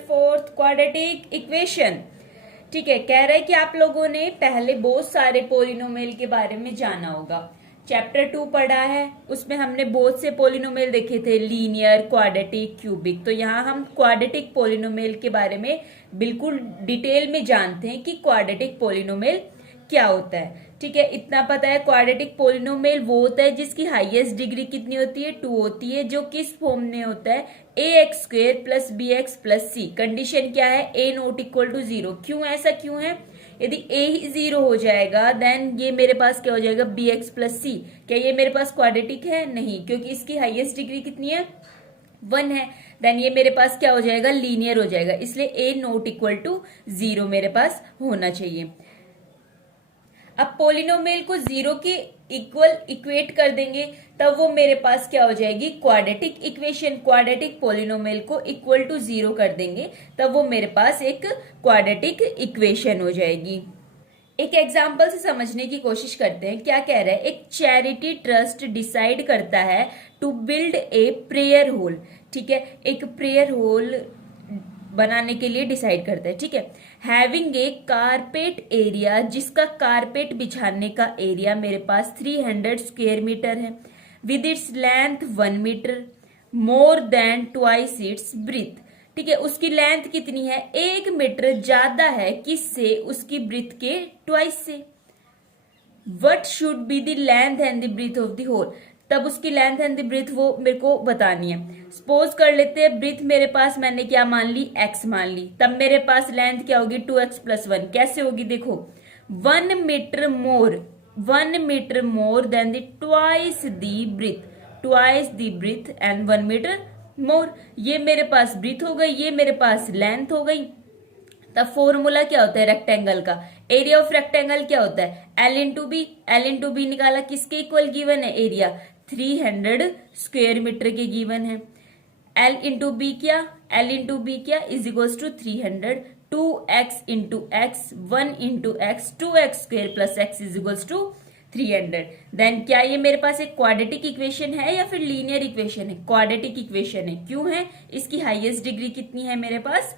Fourth quadratic equation. ठीक है, कह रहा है कि आप लोगों ने पहले बहुत सारे पोलिनोमियल के बारे में जाना होगा। चैप्टर 2 पढ़ा है, उसमें हमने बहुत से पोलिनोमियल देखे थे, लीनियर, क्वाड्रेटिक, क्यूबिक। तो यहाँ हम क्वाड्रेटिक पोलिनोमियल के बारे में बिल्कुल डिटेल में जानते हैं कि क्वाड्रेटिक पोलिनोमियल क्या होता है। ठीक है, इतना पता है क्वाड्रेटिक पोलिनोमियल वो होता है जिसकी हाईएस्ट डिग्री कितनी होती है, 2 होती है, जो किस फॉर्म में होता है, ax² + bx + c। कंडीशन क्या है, a नॉट इक्वल टू 0। क्यों, ऐसा क्यों है? यदि a ही 0 हो जाएगा देन ये मेरे पास क्या हो जाएगा, bx + c। क्या ये मेरे पास क्वाड्रेटिक है? नहीं, क्योंकि इसकी हाईएस्ट डिग्री कितनी है, 1 है। देन ये मेरे पास क्या हो जाएगा, लीनियर हो जाएगा। इसलिए a नॉट इक्वल टू 0 मेरे पास होना चाहिए। अब पोलिनोमियल को 0 के इक्वल इक्वेट कर देंगे तब वो मेरे पास क्या हो जाएगी, क्वाड्रेटिक इक्वेशन। क्वाड्रेटिक पोलिनोमियल को इक्वल टू 0 कर देंगे तब वो मेरे पास एक क्वाड्रेटिक इक्वेशन हो जाएगी। एक एग्जाम्पल से समझने की कोशिश करते हैं। क्या कह रहा है, एक चैरिटी ट्रस्ट डिसाइड करता है to build a prayer hall. ठीक है, एक प्रेयर हॉल बनाने के लिए डिसाइड करता है। ठीक है, हैविंग ए कारपेट एरिया, जिसका कारपेट बिछाने का एरिया मेरे पास 300 स्क्वायर मीटर है, with its length 1 metre, more than twice its breadth. ठीक है, उसकी लेंथ कितनी है, 1 मीटर ज्यादा है, किससे, उसकी ब्रीथ के ट्वाइस से। What should be the length and the breadth of the hall, तब उसकी लेंथ एंड द ब्रीथ वो मेरे को बतानी है। सपोज कर लेते हैं ब्रीथ मेरे पास मैंने क्या मान ली, x मान ली, तब मेरे पास लेंथ क्या होगी, 2x + 1। कैसे होगी, देखो 1 metre more, 1 metre more than the twice the breadth, twice the breadth and 1 metre more. ये मेरे पास ब्रीथ हो गई, ये मेरे पास लेंथ हो गई। तब फॉर्मूला क्या होता है रेक्टेंगल का, एरिया ऑफ रेक्टेंगल क्या होता है, L × B निकाला, किसके इक्वल गिवन है, एरिया 300 स्क्वायर मीटर के गिवन है। L × B क्या, L × B क्या is equals to 300, 2x × x, 1 × x, 2x² + x is equals to 300। देन क्या ये मेरे पास एक क्वाड्रेटिक इक्वेशन है या फिर लीनियर इक्वेशन है, क्वाड्रेटिक इक्वेशन है। क्यों है, इसकी हाईएस्ट डिग्री कितनी है, मेरे पास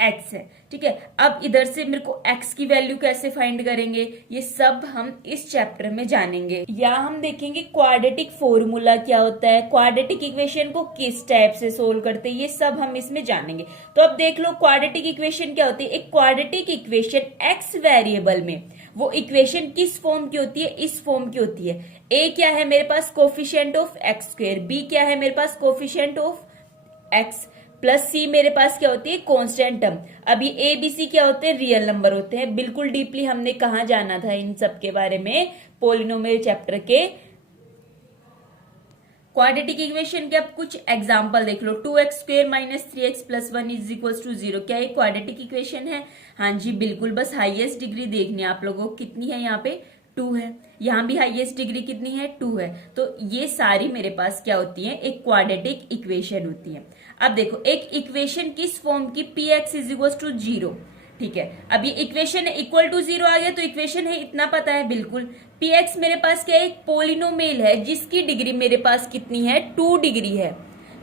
x है। ठीक है, अब इधर से मेरे को x की वैल्यू कैसे फाइंड करेंगे, ये सब हम इस चैप्टर में जानेंगे। या हम देखेंगे क्वाड्रेटिक फॉर्मूला क्या होता है, क्वाड्रेटिक इक्वेशन को किस टाइप से सोल्व करते हैं, ये सब हम इसमें जानेंगे। तो अब देख लो क्वाड्रेटिक इक्वेशन क्या होती है। एक क्वाड्रेटिक इक्वेशन x वेरिएबल में वो इक्वेशन किस फॉर्म की होती है, इस फॉर्म की होती है। a क्या है मेरे पास, कोफिशिएंट ऑफ x², b क्या है मेरे पास, coefficient of x, plus c मेरे पास क्या होती है, कांस्टेंट टर्म। अब ये a b c क्या होते हैं, रियल नंबर होते हैं। बिल्कुल डीपली हमने कहा जाना था इन सब के बारे में, पोलिनोमियल चैप्टर के। क्वाड्रेटिक इक्वेशन के अब कुछ एग्जांपल देख लो। 2x² - 3x + 1 is equals to 0, क्या ये क्वाड्रेटिक इक्वेशन है? हाँ जी बिल्कुल, बस हाईएस्ट डिग्री देखनी है आप लोगों को, कितनी है यहाँ पे, 2 है। यहाँ भी हाईएस्ट डिग्री कितनी है, 2 है। तो ये सारी मेरे पास क्या होती है, एक क्वाड्रेटिक इक्वेशन होती है। अब देखो एक इक्वेशन किस फॉर्म की, px इज इक्वल टू 0। ठीक है, अब ये इक्वेशन है, इक्वल टू 0 आ गया तो इक्वेशन है, इतना पता है बिल्कुल। px मेरे पास क्या है, एक पोलिनोमियल है जिसकी डिग्री मेरे पास कितनी है, 2 डिग्री है।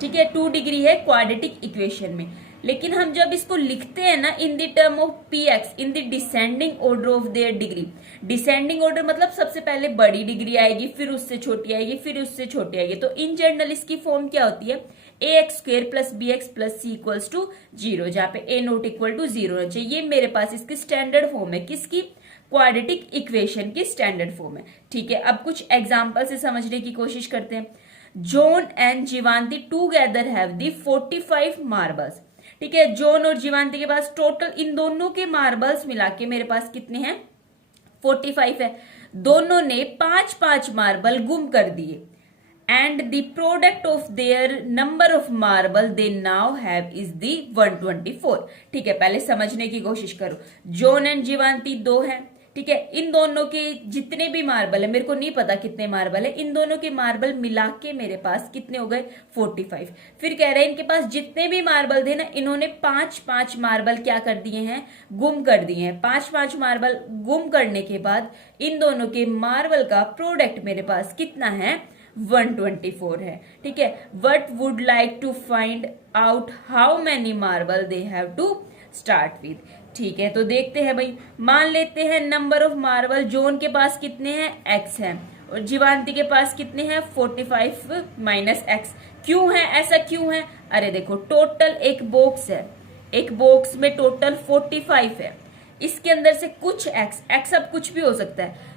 ठीक है, 2 डिग्री है क्वाड्रेटिक इक्वेशन में। लेकिन हम जब इसको लिखते हैं ना in the term of px in the descending order of their degree, descending order मतलब सबसे पहले बड़ी डिग्री आएगी, फिर उससे छोटी आएगी, फिर उससे छोटी आएगी। तो इन जनरल इसकी फॉर्म क्या होती है, ax² + bx + c equals to 0, जहां पे a नॉट इक्वल टू 0 होना चाहिए। ये मेरे पास इसकी स्टैंडर्ड फॉर्म है, किसकी, क्वाड्रेटिक इक्वेशन की स्टैंडर्ड फॉर्म है। ठीक है, अब कुछ एग्जांपल से समझने की कोशिश करते हैं। John and Jivanti together have the 45 marbles. ठीक है, जॉन और जीवांती के पास टोटल इन दोनों के मार्बल्स मिला के मेरे पास कितने हैं, 45 है। दोनों ने 5-5 मार्बल गुम कर दिए and the product of their number of marble they now have is the 124। ठीक है, पहले समझने की कोशिश करो। जॉन एंड जीवांती 2 हैं। ठीक है, इन दोनों के जितने भी मार्बल है, मेरे को नहीं पता कितने मार्बल है, इन दोनों के मार्बल मिला के मेरे पास कितने हो गए, 45। फिर कह रहे हैं इनके पास जितने भी मार्बल थे ना, इन्होंने 5-5 मार्बल क्या कर दिए हैं, गुम कर दिए हैं। 5-5 मार्बल गुम करने के बाद इन दोनों के मार्बल का प्रोडक्ट मेरे पास कितना है, 124 है। ठीक है, what would like to find out how many marble they have to start with. ठीक है, तो देखते हैं भाई, मान लेते हैं नंबर ऑफ मार्बल, जॉन के पास कितने हैं, x है, और जीवांती के पास कितने हैं, 45 माइनस एक्स। क्यों है ऐसा, क्यों है, अरे देखो टोटल एक बॉक्स है, एक बॉक्स में टोटल 45 है, इसके अंदर से कुछ x अब कुछ भी हो सकता है,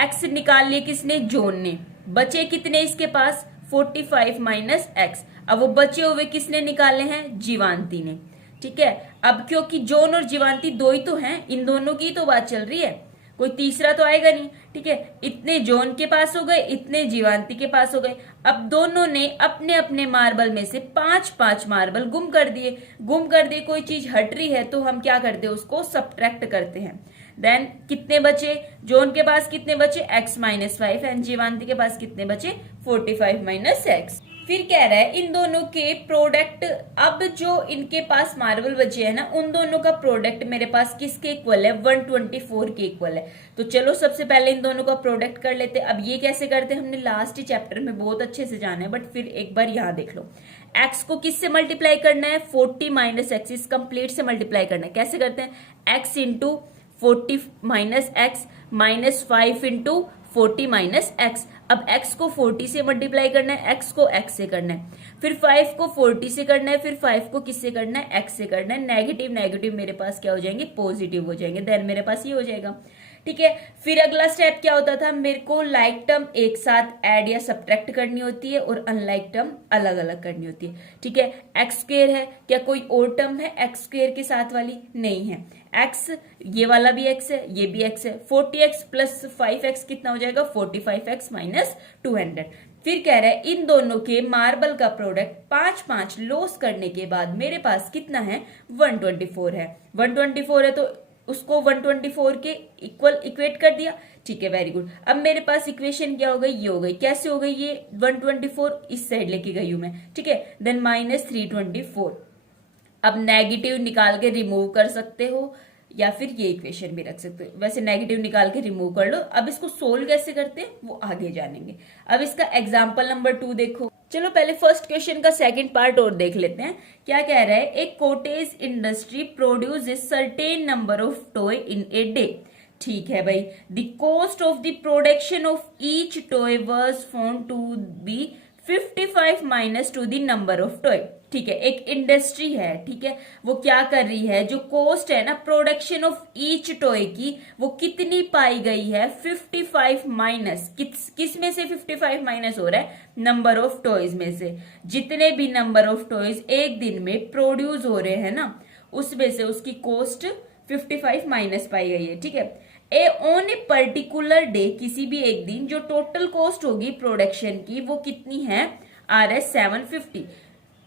x निकाल लिए किसने, जॉन ने, बचे कितने इसके पास 45 माइनस एक्स, अब वो बचे हुए किसने निकाले हैं, जीवांती ने। ठीक है, अब क्योंकि जॉन और जीवांती दो ही तो हैं, इन दोनों की तो बात चल रही है, कोई तीसरा तो आएगा नहीं। ठीक है, इतने जॉन के पास हो गए, इतने जीवांती के पास हो गए। अब दोनों ने अपने अपने मार्बल में से 5-5 मार्बल गुम कर दिए, कोई चीज हट रही है तो हम क्या करते हैं, उसको सब्ट्रैक्ट करते हैं। देन कितने बचे, जॉन के पास कितने बचे, x माइनस 5 एंड जीवांती के पास कितने बचे, 45 माइनस एक्स। फिर कह रहा है इन दोनों के प्रोडक्ट, अब जो इनके पास मार्बल बचे हैं ना, उन दोनों का प्रोडक्ट मेरे पास किसके इक्वल है, 124 के इक्वल है। तो चलो सबसे पहले इन दोनों का प्रोडक्ट कर लेते हैं। अब ये कैसे करते हैं, हमने लास्ट ही चैप्टर में बहुत अच्छे से जाना है, बट फिर एक बार यहाँ देख लो, x को किससे मल्टीप्लाई करना है, 40 माइनस एक्स, इस कंप्लीट से मल्टीप्लाई करना है। कैसे करते हैं, x into 40 minus x minus 5 into 40 minus x. अब x को 40 से मल्टीप्लाई करना है, x को x से करना है, फिर 5 को 40 से करना है, फिर 5 को किससे करना है, x से करना है। नेगेटिव नेगेटिव मेरे पास क्या हो जाएंगे, पॉजिटिव हो जाएंगे, देन मेरे पास ये हो जाएगा। ठीक है, फिर अगला स्टेप क्या होता था, मेरे को लाइक टर्म एक साथ ऐड या सब्ट्रैक्ट करनी होती है और अनलाइक टर्म अलग अलग करनी होती है। ठीक है, एक्स स्क्वायर है, क्या कोई और टर्म है एक्स स्क्वायर के साथ वाली, नहीं है। एक्स, ये वाला भी एक्स है, ये भी एक्स है, 40x प्लस 5x कितना हो जाएगा, 45x माइनस 200। फिर कह रहा है इन दोनों के मार्बल का प्रोडक्ट 5-5 लॉस करने के बाद मेरे पास कितना है, 124 है। 124 है तो उसको 124 के इक्वल इक्वेट कर दिया। ठीक है, वेरी गुड। अब मेरे पास इक्वेशन क्या हो गई, ये हो गई। कैसे हो गई ये, 124 इस साइड लेके गई हूं मैं। ठीक है, देन माइनस 324। अब नेगेटिव निकाल के रिमूव कर सकते हो या फिर ये इक्वेशन भी रख सकते हो, वैसे नेगेटिव निकाल के रिमूव कर लो। अब इसको सोल्व कैसे करते हैं वो आगे जानेंगे। अब इसका एग्जाम्पल नंबर 2 देखो। चलो पहले फर्स्ट क्वेश्चन का सेकंड पार्ट और देख लेते हैं। क्या कह रहा है, एक cottage industry produces certain number of toy in a day. ठीक है भाई, the cost of the production of each toy was found to be 55 minus to the number of toy. ठीक है, एक इंडस्ट्री है, ठीक है, वो क्या कर रही है, जो कॉस्ट है ना प्रोडक्शन ऑफ ईच टॉय की, वो कितनी पाई गई है, 55 माइनस किस में से 55 माइनस हो रहा है, नंबर ऑफ टॉयज में से। जितने भी नंबर ऑफ टॉयज एक दिन में प्रोड्यूस हो रहे हैं ना, उसमें से उसकी कॉस्ट 55 माइनस पाई गई है। ठीक है, ऑन ए पर्टिकुलर डे, किसी भी एक दिन, जो टोटल कॉस्ट होगी प्रोडक्शन की वो कितनी है, RS 750।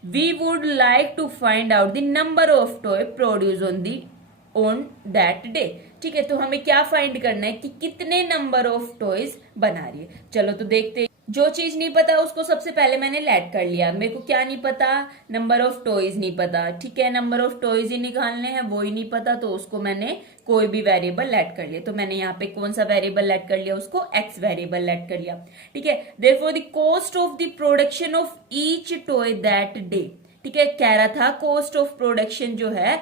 We would like to find out the number of toy produce on that day. ठीक है, तो हमें क्या फाइंड करना है कि कितने नंबर ऑफ टॉयज बना रही है। चलो तो देखते हैं। जो चीज नहीं पता उसको सबसे पहले मैंने लेट कर लिया। मेरे को क्या नहीं पता, नंबर ऑफ टॉयज नहीं पता। ठीक है, नंबर ऑफ टॉयज ही निकालने हैं, वो ही नहीं पता, तो उसको मैंने कोई भी वेरिएबल लेट कर लिया। तो मैंने यहाँ पे कौन सा वेरिएबल लेट कर लिया, उसको एक्स वेरिएबल लेट कर लिया। ठीक है, therefore the cost of the production of each toy that day. ठीक है, कह रहा था कॉस्ट ऑफ प्रोडक्शन जो है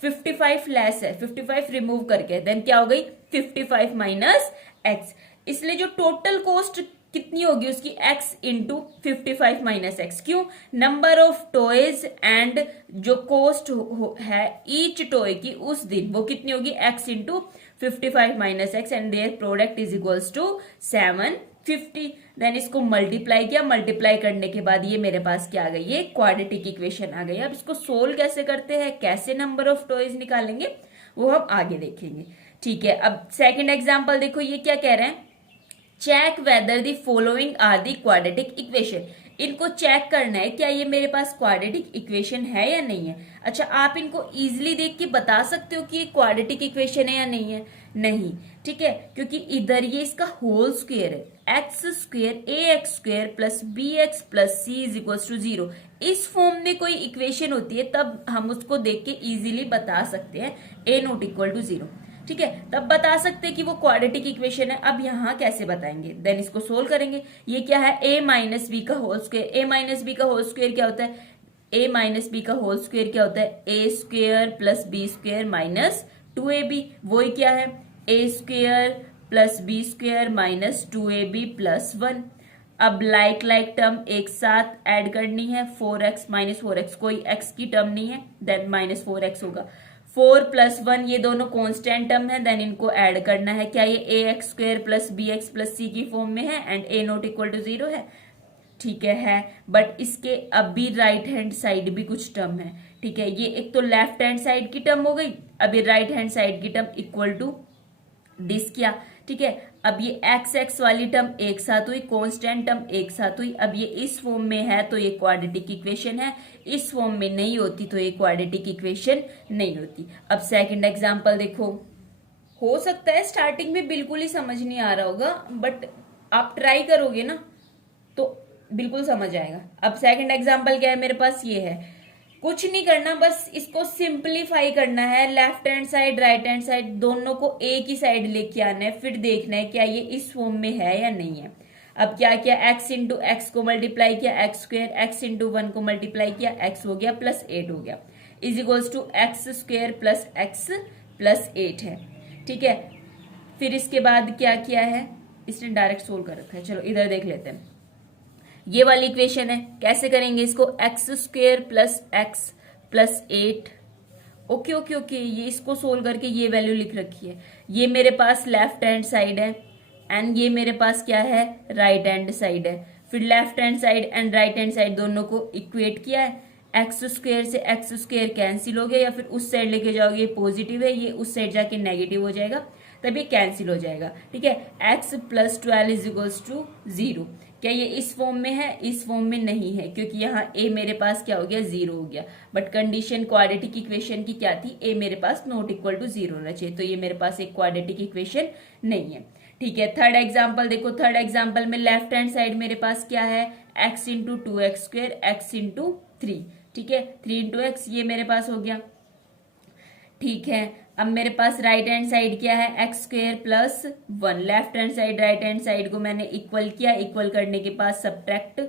55 लेस है, 55 रिमूव करके देन क्या हो गई 55 माइनस एक्स। इसलिए जो टोटल कॉस्ट कितनी होगी उसकी x इंटू 55 माइनस एक्स। क्यों, नंबर ऑफ टॉयज एंड जो कॉस्ट है ईच टॉय की उस दिन वो कितनी होगी, x into 55 minus x and their product is equals to 750। देन इसको मल्टीप्लाई किया, मल्टीप्लाई करने के बाद ये मेरे पास क्या आ गई, ये क्वाड्रेटिक इक्वेशन आ गई। अब इसको सोल्व कैसे करते हैं, कैसे नंबर ऑफ टॉयज निकालेंगे वो हम आगे देखेंगे। ठीक है, अब सेकंड एग्जांपल देखो, ये क्या कह रहे हैं, check whether the following are the quadratic equation. इनको चेक करना है क्या ये मेरे पास क्वाड्रेटिक इक्वेशन है या नहीं है। अच्छा, आप इनको इजीली देख के बता सकते हो कि ये क्वाड्रेटिक इक्वेशन है या नहीं है, नहीं। ठीक है, क्योंकि इधर ये इसका होल स्क्वायर है, x square a x square plus b x plus c is equal to 0। इस फॉर्म में कोई इक्वेशन होती है तब हम उसको देख के इजीली बता सकते हैं ए नॉट इक्वल टू 0। ठीक ठीक है, तब बता सकते हैं कि वो क्वाड्रेटिक इक्वेशन है। अब यहाँ कैसे बताएंगे, देन इसको सोल्व करेंगे। ये क्या है, a माइनस बी का whole square. a minus b का होल स्क्वायर क्या होता है, a माइनस बी का होल स्क्वायर क्या होता है, a square plus b square minus 2ab। वही क्या है, a square plus b square minus 2ab plus 1। अब लाइक टर्म एक साथ ऐड करनी है, 4x माइनस 4x, कोई x की टर्म नहीं है, देन माइनस 4x होगा। 4 प्लस 1 ये दोनों कांस्टेंट टर्म है, देन इनको ऐड करना है। क्या ये ax square plus bx plus c की फॉर्म में है and a not equal to 0 है, ठीक है। बट इसके अब भी राइट हैंड साइड भी कुछ टर्म है, ठीक है। ये एक तो लेफ्ट हैंड साइड की टर्म हो गई, अब ये राइट हैंड साइड की टर्म इक्वल टू दिस क्या, ठीक है। अब ये एक्स एक्स वाली टर्म एक साथ हुई, कांस्टेंट टर्म एक साथ हुई। अब ये इस फॉर्म में है तो ये क्वाड्रेटिक इक्वेशन है, इस फॉर्म में नहीं होती तो ये क्वाड्रेटिक इक्वेशन नहीं होती। अब सेकंड एग्जांपल देखो, हो सकता है स्टार्टिंग में बिल्कुल ही समझ नहीं आ रहा होगा, बट आप ट्राई करोगे ना तो बिल्कुल समझ आएगा। अब सेकंड एग्जांपल क्या है मेरे पास, ये है, कुछ नहीं करना, बस इसको सिंपलीफाई करना है। Left hand side right hand side दोनों को एक ही साइड लेके आना है, फिर देखना है क्या ये इस फॉर्म में है या नहीं है। अब क्या किया, x इंटू एक्स को मल्टीप्लाई किया एक्स स्क्वायर, x इंटू 1 को मल्टीप्लाई किया x हो गया प्लस 8 हो गया, is equals to x square plus x plus 8 है, ठीक है। फिर इसके बाद क्या किया है, इसने डायरेक्ट सोल्व कर रखा है। चलो इधर देख लेते हैं, ये वाली इक्वेशन है, कैसे करेंगे इसको, x square plus x plus 8। Okay okay okay, ये इसको सोल्व करके ये वैल्यू लिख रखी है। ये मेरे पास लेफ्ट हैंड साइड है एंड ये मेरे पास क्या है, राइट हैंड साइड है। फिर left hand side and right hand side दोनों को इक्वेट किया है। एक्स स्क्वायर से एक्स स्क्वायर कैंसिल हो गया, या फिर उस साइड लेके जाओगे ये पॉजिटिव है, ये उस साइड जाके नेगेटिव हो जाएगा, तब ये कैंसिल हो जाएगा, ठीक है। X plus 12 is equals to 0। क्या ये इस फॉर्म में है, इस फॉर्म में नहीं है, क्योंकि यहाँ a मेरे पास क्या हो गया, 0 हो गया। बट कंडीशन क्वाड्रेटिक इक्वेशन की क्या थी, a मेरे पास नॉट इक्वल टू 0 होना चाहिए, तो ये मेरे पास एक क्वाड्रेटिक इक्वेशन नहीं है, ठीक है। थर्ड एग्जाम्पल देखो, थर्ड एग्जाम्पल में लेफ्ट हैंड साइड मेरे पास क्या है, x into 2x square x into 3, ठीक है। 3 इंटू एक्स ये मेरे पास हो गया, ठीक है। अब मेरे पास राइट हैंड साइड क्या है, x square plus 1। Left hand side right hand side को मैंने इक्वल किया, इक्वल करने के बाद सब्ट्रैक्ट,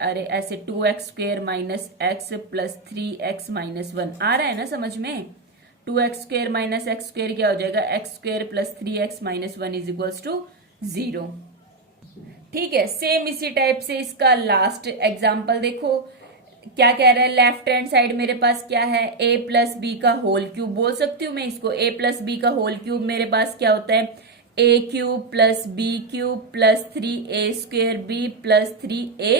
अरे ऐसे 2x square minus x plus 3x minus 1 आ रहा है ना समझ में। 2x square minus x square क्या हो जाएगा, x square plus 3x minus 1 is equals to 0, ठीक है। सेम इसी टाइप से इसका लास्ट एग्जाम्पल देखो, क्या कह रहा है, लेफ्ट हैंड साइड मेरे पास क्या है, a प्लस बी का होल क्यूब बोल सकती हूँ मैं इसको। a प्लस बी का होल क्यूब मेरे पास क्या होता है, a cube plus b cube plus 3a square b plus 3a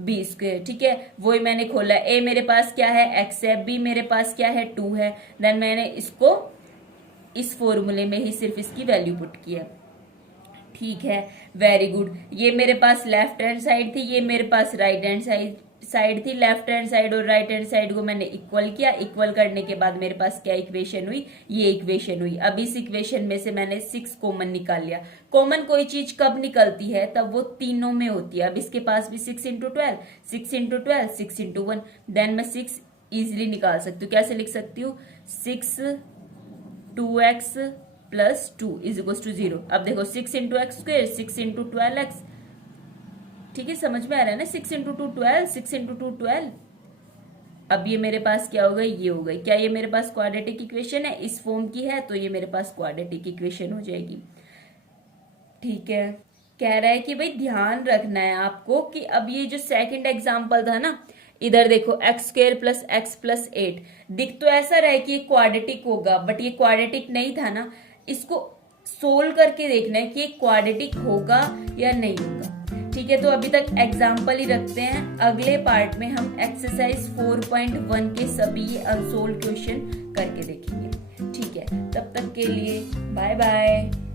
b square, ठीक है। वही मैंने खोला, a मेरे पास क्या है, x है, b मेरे पास क्या है, 2 है, देन मैंने इसको इस फॉर्मूले में ही सिर्फ इसकी वैल्यू पुट किया, ठीक है। Very good. ये मेरे पास लेफ्ट हैंड साइड थी, ये मेरे पास राइट हैंड साइड थी। लेफ्ट हैंड साइड और राइट हैंड साइड को मैंने इक्वल किया, इक्वल करने के बाद मेरे पास क्या इक्वेशन हुई, ये इक्वेशन हुई। अब इस इक्वेशन में से मैंने 6 कॉमन निकाल लिया। कॉमन कोई चीज कब निकलती है, तब वो तीनों में होती है। अब इसके पास भी 6 इंटू 12, 6 इंटू 12, 6 इंटू 1, देन मैं 6 इजिली निकाल सकती हूँ। कैसे लिख सकती हूँ, 6 2x plus 2 is equal to 0। अब देखो 6 into x square, 6 into 12x, ठीक है, समझ में आ रहा है ना। 6 इंटू 2 12, 6 इंटू 2 12। अब ये मेरे पास क्या हो गई, ये हो गई। क्या ये मेरे पास क्वाड्रेटिक इक्वेशन है, इस फॉर्म की है, तो ये मेरे पास क्वाड्रेटिक इक्वेशन हो जाएगी, ठीक है। कह रहा है कि भाई ध्यान रखना है आपको कि अब ये जो सेकंड एग्जांपल था ना, इधर देखो x square plus x plus 8, दिख तो ऐसा रहा है कि ये क्वाड्रेटिक होगा, बट ये क्वाड्रेटिक नहीं था ना। इसको सोल्व करके देखना है कि ये क्वाड्रेटिक होगा या नहीं होगा, ठीक है। तो अभी तक एग्जाम्पल ही रखते हैं, अगले पार्ट में हम एक्सरसाइज 4.1 के सभी अनसोल्व क्वेश्चन करके देखेंगे, ठीक है। तब तक के लिए बाय बाय।